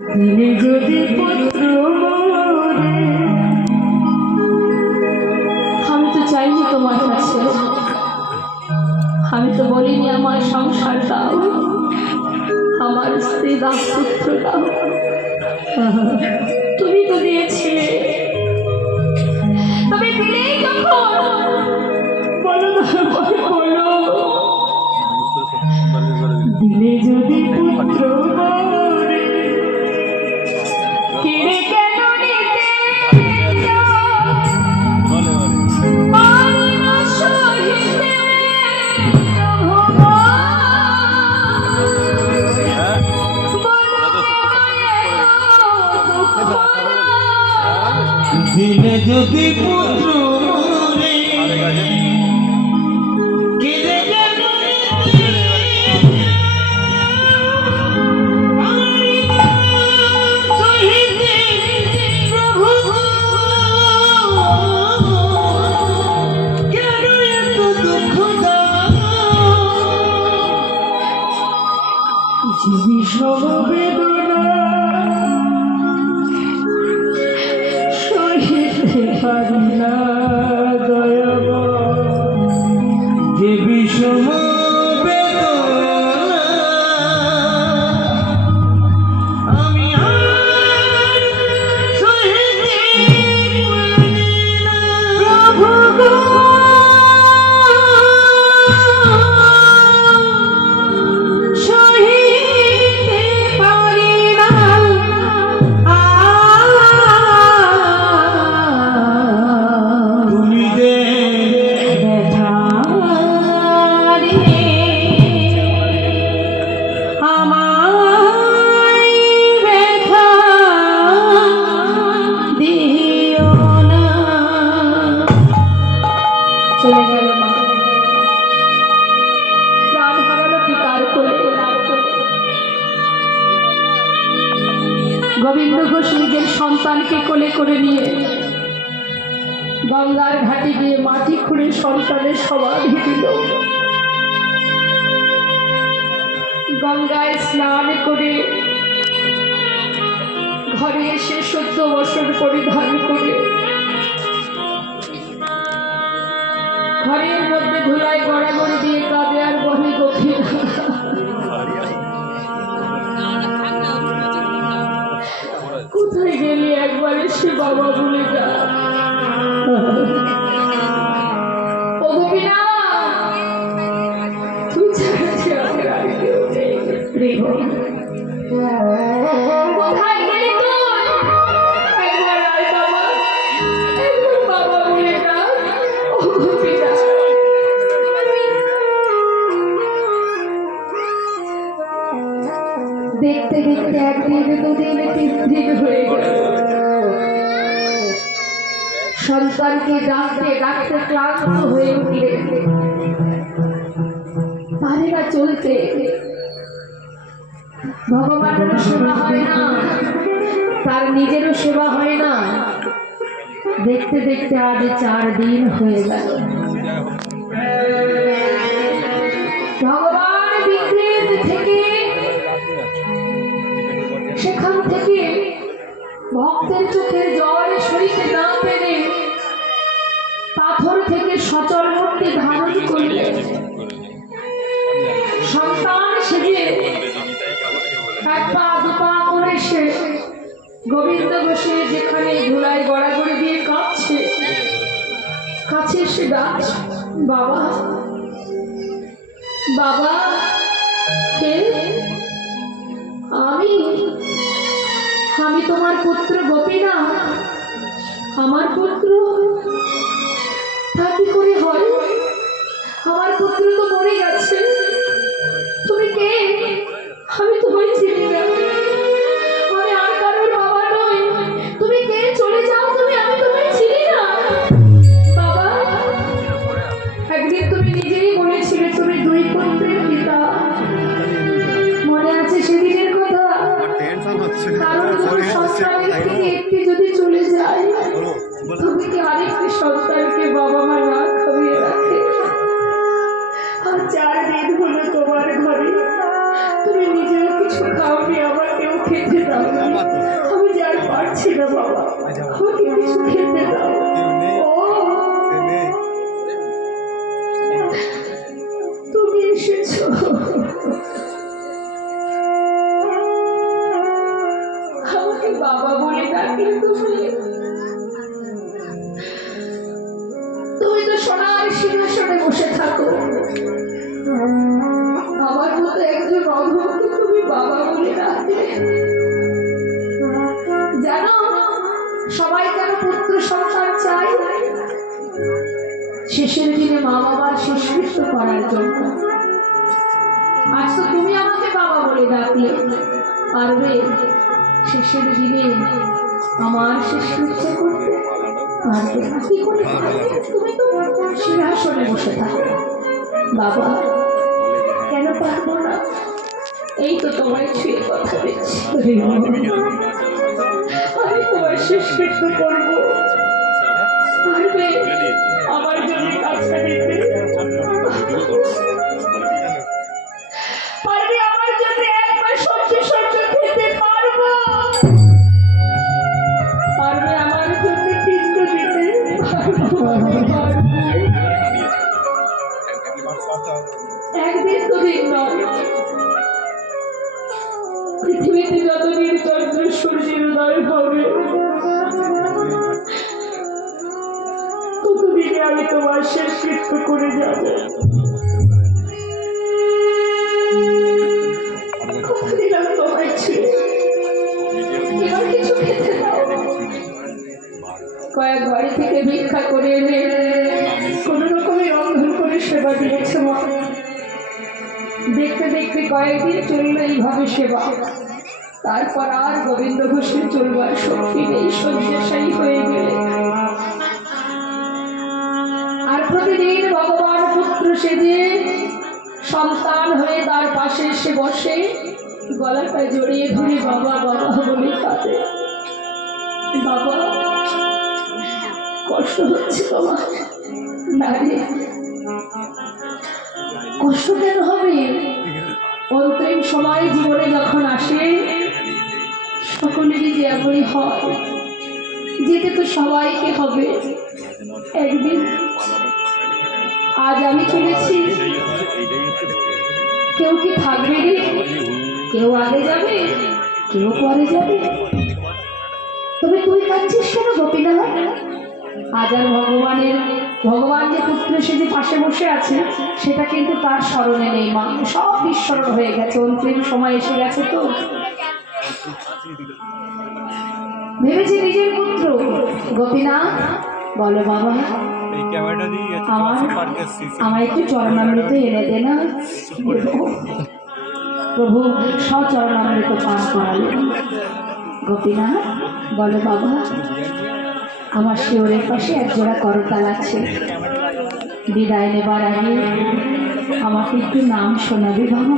দিলে যদি পুত্র মরে, আমি তো চাইনি তোমার কাছে, আমি তো বলিনি আমার সংসার দাও, আমার স্ত্রী দাও, পুত্র দাও, তুমি তো দিয়েছিলে। তবে দিলেই যখন বলো না, বলো দিলে যদি পুত্র মরে, কেড়ে কেন নিতে পারি না সহিতে দিলে যদি পুত্র মরে, কেড়ে কেন সহিতে প্রভু, কেন এত দুঃখ দাও, বিষম বেদনা সহিতে পারি না দয়াময়, যে বিষম বেদনা আমি আর সহিতে পারি না। প্রভু গো, সহিতে পারি না তুমি যে ব্যথা দিয়ে আমায় ব্যথা দিও না। চলে গেল মা, প্রাণ হারালো পিতার কোলে। গোবিন্দ ঘোষ নিজের সন্তানকে কোলে করে নিয়ে গঙ্গার ঘাটে গিয়ে মাটি খুঁড়ে সন্তানের সমাধি দিল। গঙ্গায় স্নান করে ঘরে এসে ১৪ বছর পরিধান করে ঘরের মধ্যে ধুলায় গড়াগড়ি দিয়ে কাঁদে আর বলে গভীর, কোথায় গেলি একবার এসে বাবা বলে যা। ও গোপীনা, তুই ছাড়া যে আমার আর কেউ নেই। কোথায় গেলি তুই? একবার আয় বাবা, একবার বাবা বলে ডাক। ও গোপীনা, দেখতে দেখতে একদিন, দুদিন, 3 দিন হয়ে গেল। সন্তানকে ডাকতে ডাকতে ক্লান্ত হয়ে উঠলে পারে না চলতে। ভগবানেরও সেবা হয় না, তার নিজেরও সেবা হয় না। দেখতে দেখতে আজ 4 দিন হয়ে গেল। ভগবান বিকৃত থেকে সেখান থেকে ভক্তের চোখের জল সরিতে না পেরে পাথর থেকে সচল মূর্তি ধারণ করলে সন্তান সেজে 1 পা 2 পা করে সে গোবিন্দ বসে যেখানে ধুলায় গড়াগড়ি দিয়ে কাঁদছে, কাছে এসে ডাক, বাবা, বাবা। কে? আমি তোমার পুত্র গোপীনা, আমার পুত্র। তা কি করে হয়? আমার পুত্র তো মরে গেছে। তুমি কে? আমি তোমায় চিনি না, আমি আর কারোর বাবা নই। তুমি কে? চলে যাও তুমি, আমি তোমায় চিনি না। বাবা, একদিন তুমি নিজেই বলেছিলে তুমি 2 পুত্রের পিতা। মনে আছে সেদিনের কথা? কারণ সন্তানের থেকে একটি যদি চলে যায়, তুমি কি আরেকটি সন্তানকে বাবা মা না খাইয়ে রাখে? আর 4 দিন হলো তোমার ঘরে, তুমি নিজেও কিছু খাওনি, আমাকেও খেতে দাও, আমি যে আর পারছি না বাবা, আমাকে কিছু খেতে দাও। ও তুমি এসেছো, আমাকে বাবা বলে ডাকলে তুমি। তুমি তো সোনার সিংহাসনে বসে থাকো, আমার মতো একজন অধমকে তুমি বাবা বলে ডাকলে। জানো সবাই কেন পুত্র সন্তান চাই? শেষের দিনে মা বাবার শেষকৃত্য করার জন্য। আজ তো তুমি আমাকে বাবা বলে ডাকলে, পারবে শেষের দিনে আমার শেষকৃত্য করতে? পারবে না। কি করে পারবে? তুমি তো সিংহাসনে বসে থাকো। বাবা কেন পারবো না? এই তো তোমায় ছুঁয়ে কথা দিচ্ছি, আমি তোমার শেষকৃত্য করবো। পারবে আমার জন্য কাজটা দিতে? পারবে আমার জন্য একবার সবজি সহ্য খেতে? পারবো? পারবে আমার জন্য পিণ্ড দিতে? একদিন তো দিন নয়, পৃথিবীতে যতদিন চন্দ্র সূর্যের উদয় হবে ততদিনে আমি তোমার শেষকৃত্য করে যাব। কতদিন আমি তোমায় ছিল, এবার কিছু খেতে দাও। কয়েক বাড়ি থেকে ভিক্ষা করে এনে কোন রকমে রন্ধন করে সেবা দিয়েছে মা। দেখতে দেখতে কয়েকদিন চলল এইভাবে সেবা। তারপর আর গোবিন্দ ঘোষের চলবার শক্তি নেই, শয্যাশায়ী হয়ে গেলে। আর প্রতিদিন ভগবান পুত্র সেজে সন্তান হয়ে তার পাশে এসে বসে, গলাটা জড়িয়ে ধরে বাবা বাবা বলে কাঁদে। বাবা কষ্ট হচ্ছে তোমার? না রে, কষ্ট কেন হবে? অন্তিম সময় জীবনে যখন আসে সকলেরই যে এমনই হয়, যেতে তো সবাইকে হবে একদিন। আজ আমি চলেছি, কেউ কি থাকবে রে? কেউ আগে যাবে, কেউ পরে যাবে। তবে তুই কাঁদছিস কেন গোপীনাথ? আজ আর ভগবান যে পুত্র সেজে পাশে বসে আছে সেটা কিন্তু তার স্মরণে নেই মা, সব বিস্মরণ হয়ে গেছে। অন্তিম সময় এসে গেছে তো ভেবেছি নিজের পুত্র। গোপীনাথ বলো বাবা, আমার একটু চরণামৃত এনে দে না। প্রভু সচরণামৃত পান করালেন। গোপীনাথ বলো বাবা, আমার শিওরের পাশে একজোড়া করতাল আছে, বিদায় নেবার আগে আমাকে একটু নাম শোনাবে বাবা।